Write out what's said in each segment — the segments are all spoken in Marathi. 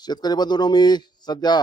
शेतकरी बंधूंनो, मी सध्या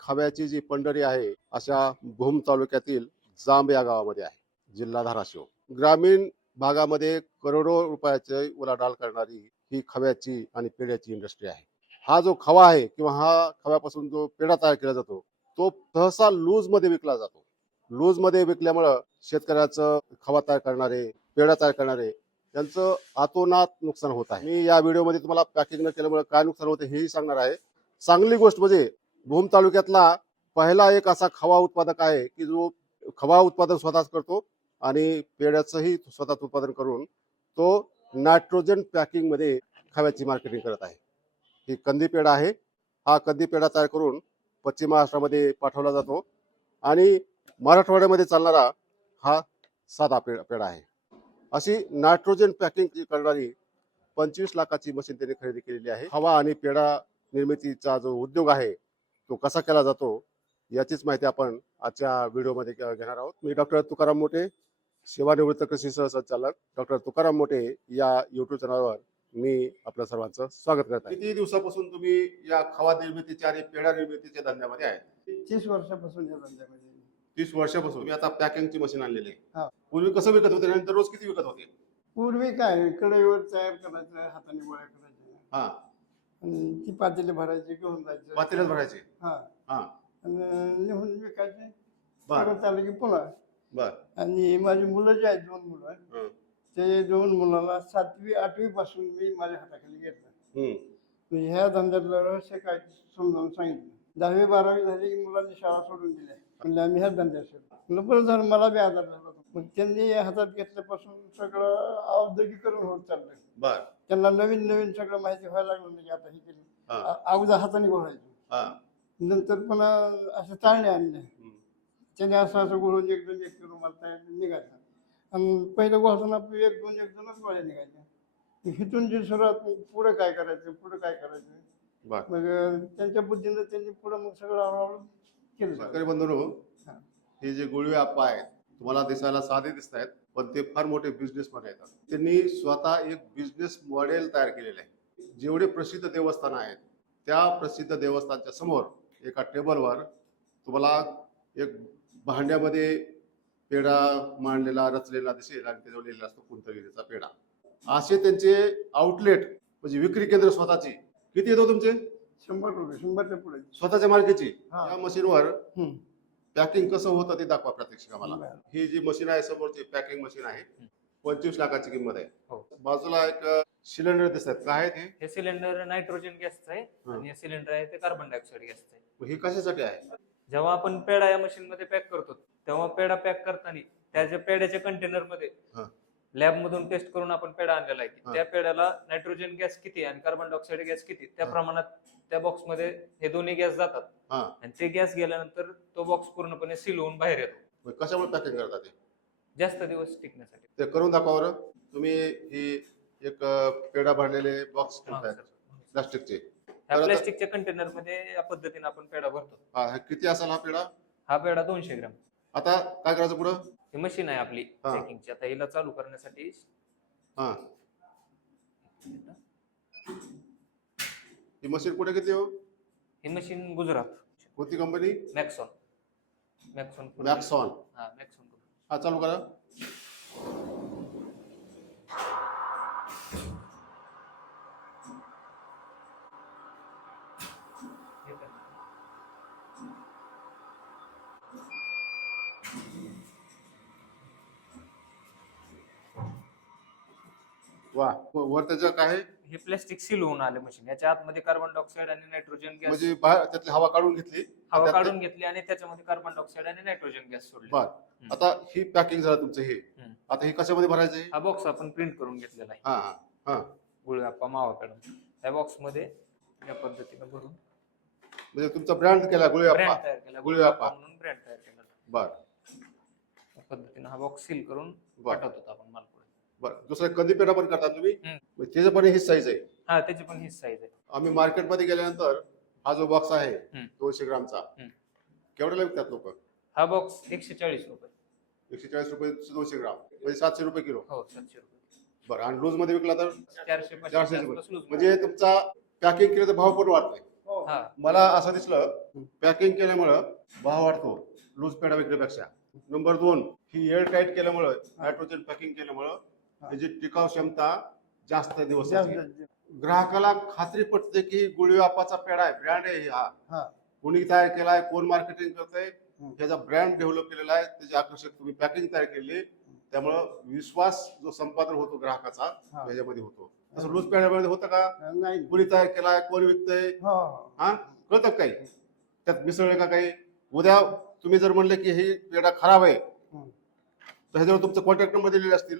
खव्याची जी पंढरी आहे अशा भूम तालुक्यातील जांब या गावामध्ये आहे, जिल्हा धाराशिव. ग्रामीण भागामध्ये करोडो रुपयाची उलाढाल करणारी ही खव्याची आणि पेढ्याची इंडस्ट्री आहे. हा जो खवा आहे किंवा हा खव्यापासून जो पेढा तयार केला जातो तो सहसा लूज मध्ये विकला जातो. लूज मध्ये विकल्यामुळं शेतकऱ्याचं खवा तयार करणारे, पेढा तयार करणारे त्यांचं आतोनात नुकसान होत आहे. मी या व्हिडिओमध्ये तुम्हाला पॅकिंग न केल्यामुळे काय नुकसान होते हेही सांगणार आहे. चांगली गोष्ट म्हणजे भूम तालुक्यातला पहिला एक असा खवा उत्पादक आहे की जो खवा उत्पादन स्वतःच करतो आणि पेढ्याचंही स्वतःच उत्पादन करून तो नायट्रोजन पॅकिंग मध्ये खव्याची मार्केटिंग करत आहे. ही कंदी पेढा आहे. हा कंदी पेढा तयार करून पश्चिम महाराष्ट्रामध्ये पाठवला जातो आणि मराठवाड्यामध्ये चालणारा हा साधा पेढा आहे. अशी नायट्रोजन पॅकिंग करणारी 25 लाखाची मशीन त्यांनी खरेदी केलेली आहे. खवा आणि पेढा निर्मितीचा जो उद्योग आहे तो कसा केला जातो याचीच माहिती आपण आजच्या व्हिडिओमध्ये घेणार आहोत. मी डॉक्टर तुकाराम मोठे, सेवानिवृत्त कृषी सहसंचालक डॉक्टर तुकाराम मोठे या युट्यूब चॅनलवर मी आपल्या सर्वांचं स्वागत करत आहे. किती दिवसापासून तुम्ही या खवा निर्मितीच्या आणि पेढा निर्मितीच्या धंद्यामध्ये आहे? 30 वर्षापासून या धंद्यामध्ये. 30 वर्षापासून. मी आता पॅकिंगची मशीन आणलेली आहे. हा. पूर्वी कसं विकत होते आणि दररोज किती विकत होते? पूर्वी काय कढईवर तयार करायचं, हाताने गोळ्या करायच्या, हा, आणि ती पातेले भरायची, घेऊन जायचं पातेल्यात भरायचे. हा, हा, आणि लिहून विकायचे. बर परत आलं की पुन्हा. बर. आणि माझी मुलं जे आहेत, 2 मुलं, हं, ते 2 मुलाला 7वी 8वी पासून मी माझ्या हाताखाली घेतलं. हं, म्हणजे ह्या धंद्यातलं रहस्य काय समजावून सांगितलं. 10वी 12वी झाली की मुलांनी शाळा सोडून दिल्या. म्हणजे आम्ही ह्या धंद्यात शिरलो. बरं झालं, मला बी आधार झाला. मग त्यांनी हातात घेतल्यापासून सगळं औद्योगिकरण होत चाललंय. बर. त्यांना नवीन नवीन सगळं माहिती व्हायला लागलं. म्हणजे आता हे केलं, अगोदर हाताने घोळायचं, हा, नंतर पुन्हा असं चाळणे आणले. हं, त्याने असं असं घोळून एक दोन एक रुमाल तयार निघायचा. आणि पहिलं घोळताना आपली एक दोनच गोळ्या निघायच्या. इथून जी सुरुवात, पुढं काय करायचं, पुढं काय करायचं, बर. मग त्यांच्या बुद्धीनं त्यांनी पुढं मग सगळं हळूहळू केलं. शेतकरी बंधूंनो, हा. हे जे गुळवे आप्पा आहेत तुम्हाला दिसायला साधे दिसत आहेत पण ते फार मोठे बिझनेसमॅन आहेत. त्यांनी स्वतः एक बिझनेस मॉडेल तयार केलेलं आहे. जेवढे प्रसिद्ध देवस्थान आहेत त्या प्रसिद्ध देवस्थानच्या समोर एका टेबलवर तुम्हाला एक भांड्यामध्ये पेढा मांडलेला रचलेला दिसेल आणि त्याच्यावर लिहिलेला असतो कुंतगिरीचा पेढा. असे त्यांचे आउटलेट म्हणजे विक्री केंद्र स्वतःची. किती येतो तुमचे? 100 रुपये, 100च्या पुढे स्वतःच्या मालकीची. हा. या मशीनवर हम्म. पॅकिंग कसं होतं ते दाखवा प्रत्यक्ष आम्हाला. बरं. ही जी मशीन आहे समोरची पॅकिंग मशीन आहे, 25 लाखाची किंमत आहे. हो. बाजूला एक सिलेंडर दिसत आहेत. काय आहे ते? हे सिलेंडर नायट्रोजन गॅसचं आहे आणि हे सिलेंडर आहे ते कार्बन डायऑक्साईड गॅसचं आहे. ही कशासाठी आहे? जेव्हा आपण पेढा या मशीन मध्ये पॅक करतो तेव्हा पेढा पॅक करताना त्याच्या पेढ्याच्या कंटेनर मध्ये हा. लॅब मधून टेस्ट करून आपण पेढा आणलेला आहे की हा. त्या पेढ्याला नायट्रोजन गॅस किती आणि कार्बन डायऑक्साईड गॅस किती त्या हा. प्रमाणात त्या बॉक्स मध्ये हे दोन्ही गॅस जातात. हा. आणि ते गॅस गेल्यानंतर तो बॉक्स पूर्णपणे सील होऊन बाहेर येतो मग कशामुळे पॅकिंग करतात ते? जास्त दिवस टिकण्यासाठी. ते करून दाखवा बरं. तुम्ही ही एक पेढा भरलेले बॉक्स ठेवतायत प्लास्टिकचे. ह्या तर आता- प्लास्टिकच्या कंटेनर मध्ये या पद्धतीने आपण पेढा भरतो. हा, किती असेल हा पेढा? हा पेढा 200 ग्रॅम. आता काय करायचं पुढं? ही मशीन आहे आपली हा. चेकिंगची. आता हिला चालू करण्यासाठी हा, ही मशीन कुठे घेतली हो? ही मशीन गुजरात, कोणती कंपनी? मॅक्सॉन. मॅक्सॉन मॅक्सॉन. हा, मॅक्सॉन. हा, चालू करा. वा, वर त्याचं काय आहे? हे प्लास्टिक सील होऊन आले मशीन. याच्या आतमध्ये कार्बन डायऑक्साईड आणि नायट्रोजन गॅस म्हणजे बाहेर त्यातली हवा काढून घेतली. हवा त्यातले- काढून घेतली आणि त्याच्यामध्ये कार्बन डायऑक्साईड आणि नायट्रोजन गॅस सोडले. बर. आता ही पॅकिंग झालं तुमचं हे. हम्म. आता हे कशामध्ये भरायचं आहे? हा बॉक्स आपण प्रिंट करून घेतलेला आहे. हा, हा, हा. गुळगाप्पा मावा पेढा. त्या बॉक्स मध्ये या पद्धतीने भरून म्हणजे तुमचा ब्रँड केला गुळवे ब्रँड आप्पा. तयार केला. गुळगाप्पा म्हणून ब्रँड तयार केला. बर या पद्धतीने हा बॉक्स सील करून बर पाठवत होता आपण माल पुढे. बर. दुसरा कंदी पेढा पण करता तुम्ही? हम्म. म्हणजे त्याचं पण ही साईज आहे. हा, त्याची पण हीच साईज आहे. आम्ही मार्केटमध्ये गेल्यानंतर हा जो बॉक्स आहे हम्म. 200 ग्रामचा केवढ्याला विकतात लोक? हा बॉक्स 140 रुपये. 140 रुपये 200 ग्राम म्हणजे 700 रुपये किलो. हो, 700 रुपये. बरं. आणि लूज मध्ये विकला तर 400 400 रुपये. रुपये. म्हणजे तुमचा पॅकिंग केलं तर भाव पण वाढतोय. हो. हा मला असं दिसलं पॅकिंग केल्यामुळं भाव वाढतो लूज पेढा विकण्यापेक्षा. नंबर 2, ही एअर टाईट केल्यामुळं नायट्रोजन पॅकिंग केल्यामुळं त्याची टिकाव क्षमता जास्त दिवस जास्त असते. ग्राहकाला खात्री पटते की गुळीवापाचा पेढा आहे, ब्रँड आहे हा. हा कोणी तयार केलाय, कोण मार्केटिंग करतंय, हम्म. त्याचा ब्रँड डेव्हलप केलेला आहे, त्याची आकर्षक तुम्ही पॅकिंग तयार केली, त्यामुळं विश्वास जो संपादन होतो ग्राहकाचा हा. त्याच्यामध्ये होतो. तसं लूज पेढ्यामध्ये होतं का? नाही कोणी तयार केलाय, कोण विकतंय, हो हो. हा कळतं काही त्यात मिसळले का काही. उद्या तुम्ही जर म्हणले की ही पेढा खराब आहे हम्म. तर ह्याच्यावर तुमचं कॉन्टॅक्ट नंबर दिलेले असतील,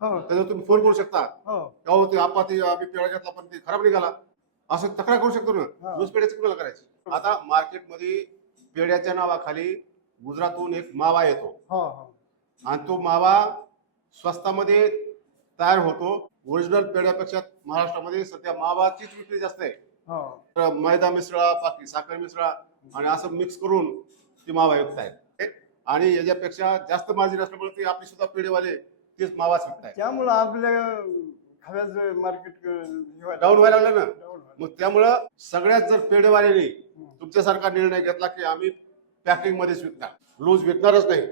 हो त्याच्यावर तुम्ही फोन करू शकता. हो का हो ते आम्ही पेढा घेतला पण ते खराब निघाला, असं तक्रार करू शकतो ना. हा. लूज पेढ्याची कुणाला करायची. आता मार्केटमध्ये पेढ्याच्या नावाखाली गुजरातहून एक मावा येतो हो हो आणि तो मावा स्वस्तामध्ये तयार होतो. ओरिजिनल पेढ्यापेक्षा महाराष्ट्रामध्ये सध्या मावाचीच विक्री जास्त आहे. हो तर मैदा मिसळा, बाकी साखर मिसळा आणि असं मिक्स करून ती मावा विकत आहेत आणि याच्यापेक्षा जास्त मार्जिन असल्यामुळे ते आपले सुद्धा पेढेवाले तेच मावाच विकतायत. त्यामुळं आपल्या खव्याचं मार्केट डाऊन व्हायला लागलं ना. मग त्यामुळं सगळ्यात जर पेढेवाल्यांनी तुमच्यासारखा निर्णय घेतला की आम्ही पॅकिंग मध्येच विकणार, लूज विकणारच नाही,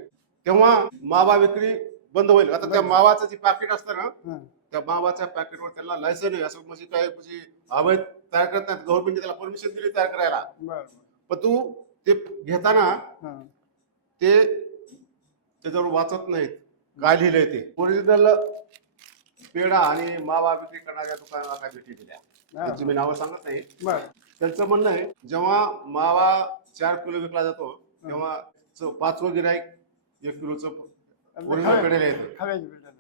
तेव्हा मावा विक्री बंद होईल. आता त्या मावाचं जे पॅकेट असतं ना, त्या मावाच्या पॅकेटवर त्याला लायसन आहे असं म्हणजे काय म्हणजे अवैध तयार करतात. गव्हर्नमेंटने त्याला परमिशन दिली तयार करायला, पण तू ते घेताना ते त्याच्यावर वाचत नाहीत काय लिहिलंय ते. ओरिजिनल पेढा आणि मावा विक्री करणाऱ्या दुकानाला काय भेटी दिल्या त्यांची मी नावं सांगत नाही. त्यांचं म्हणणं आहे जेव्हा मावा 4 किलो विकला जातो तेव्हा 5वं गिराईक 1 किलोचं ओरिजिनल पेढ्याला येतं.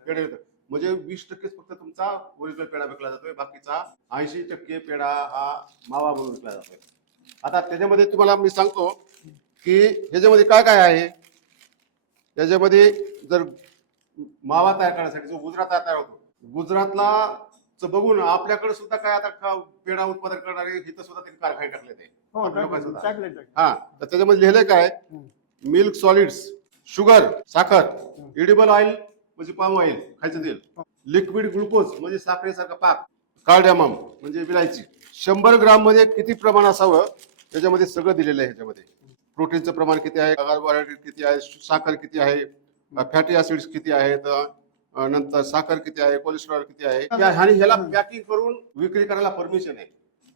पेढा येतं म्हणजे 20% फक्त तुमचा ओरिजिनल पेढा विकला जातोय, बाकीचा 80% पेढा हा मावा म्हणून विकला जातोय. आता त्याच्यामध्ये तुम्हाला मी सांगतो की ह्याच्यामध्ये काय काय आहे. त्याच्यामध्ये जर मावा तयार करण्यासाठी जो गुजरात तयार होतो, गुजरातला बघून आपल्याकडे सुद्धा काय आता पेढा उत्पादन करणारे इथं सुद्धा त्यांनी कारखाने टाकले ते हा. तर त्याच्यामध्ये लिहिलंय काय, मिल्क सॉलिड्स, शुगर साखर, एडिबल ऑइल म्हणजे पाम ऑइल खायचं तेल, लिक्विड ग्लुकोज म्हणजे साखरेसारखा पाक, कार्डॅमम म्हणजे विलायची. 100 ग्राम मध्ये किती प्रमाण असावं त्याच्यामध्ये सगळं दिलेलं आहे. ह्याच्यामध्ये प्रोटीनचं प्रमाण किती आहे, कार्बोहायड्रेट किती आहे, साखर किती आहे, फॅटी ऍसिड्स किती आहेत, नंतर साखर किती आहे, कोलेस्ट्रॉल किती आहे, आणि ह्याला पॅकिंग करून विक्री करायला परमिशन आहे.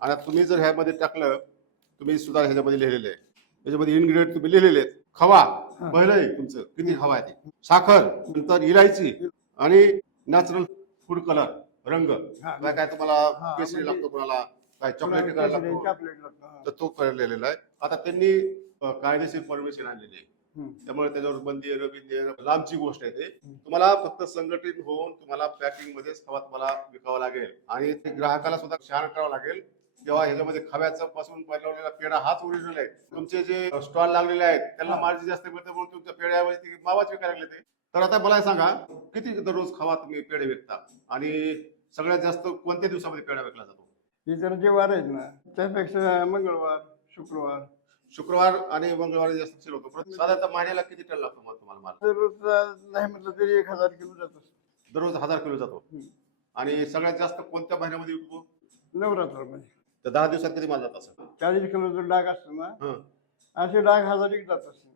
आणि तुम्ही जर ह्यामध्ये टाकलं, तुम्ही सुद्धा ह्याच्यामध्ये लिहिलेलं आहे, त्याच्यामध्ये इन्ग्रेडियंट तुम्ही लिहिलेले आहेत. खवा पहिलं आहे तुमचं किती खवा आहे ते, साखर, नंतर इलायची आणि नॅचरल फूड कलर रंग काय तुम्हाला केसरी लागतो, कोणाला काय चॉकलेट कलर लागतो, तर तो कलर लिहिलेला आहे. आता त्यांनी कायदेशीर परमिशन आणलेली आहे, त्यामुळे त्याच्यावर बंदी लांबची गोष्ट आहे. ते तुम्हाला फक्त संघटित होऊन तुम्हाला पॅकिंग मध्येच खवा तुम्हाला विकावा लागेल आणि ते ग्राहकाला सुद्धा छान करावं लागेल. तेव्हा ह्याच्यामध्ये खव्याचं पासून बनवलेला पेढा हाच ओरिजिनल आहे. तुमचे जे स्टॉल लागलेले आहेत त्यांना मार्जिन जास्त मिळते म्हणून तुमच्या पेढ्याऐवजी मावाच विकायला लागले ते. तर आता मला सांगा किती दररोज खवा तुम्ही पेढे विकता आणि सगळ्यात जास्त कोणत्या दिवसामध्ये पेढा विकला जातो? इतर जे वार आहेत ना त्यापेक्षा मंगळवार, शुक्रवार आणि मंगळवार जास्त सेल होतो. साधारणतः महिन्याला किती टन लागतो मग तुम्हाला माल? दररोज नाही म्हटलं तरी 1000 किलो जातो. दररोज 1000 किलो जातो. आणि सगळ्यात जास्त कोणत्या महिन्यामध्ये विकतो? नवरात्रामध्ये. तर 10 दिवसात किती माल जात असेल? 40 किलोचा डाग असतो ना, असे डाग 1000 जात असतो.